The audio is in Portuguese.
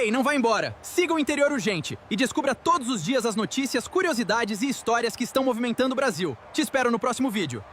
Ei, não vá embora! Siga o Interior Urgente e descubra todos os dias as notícias, curiosidades e histórias que estão movimentando o Brasil. Te espero no próximo vídeo.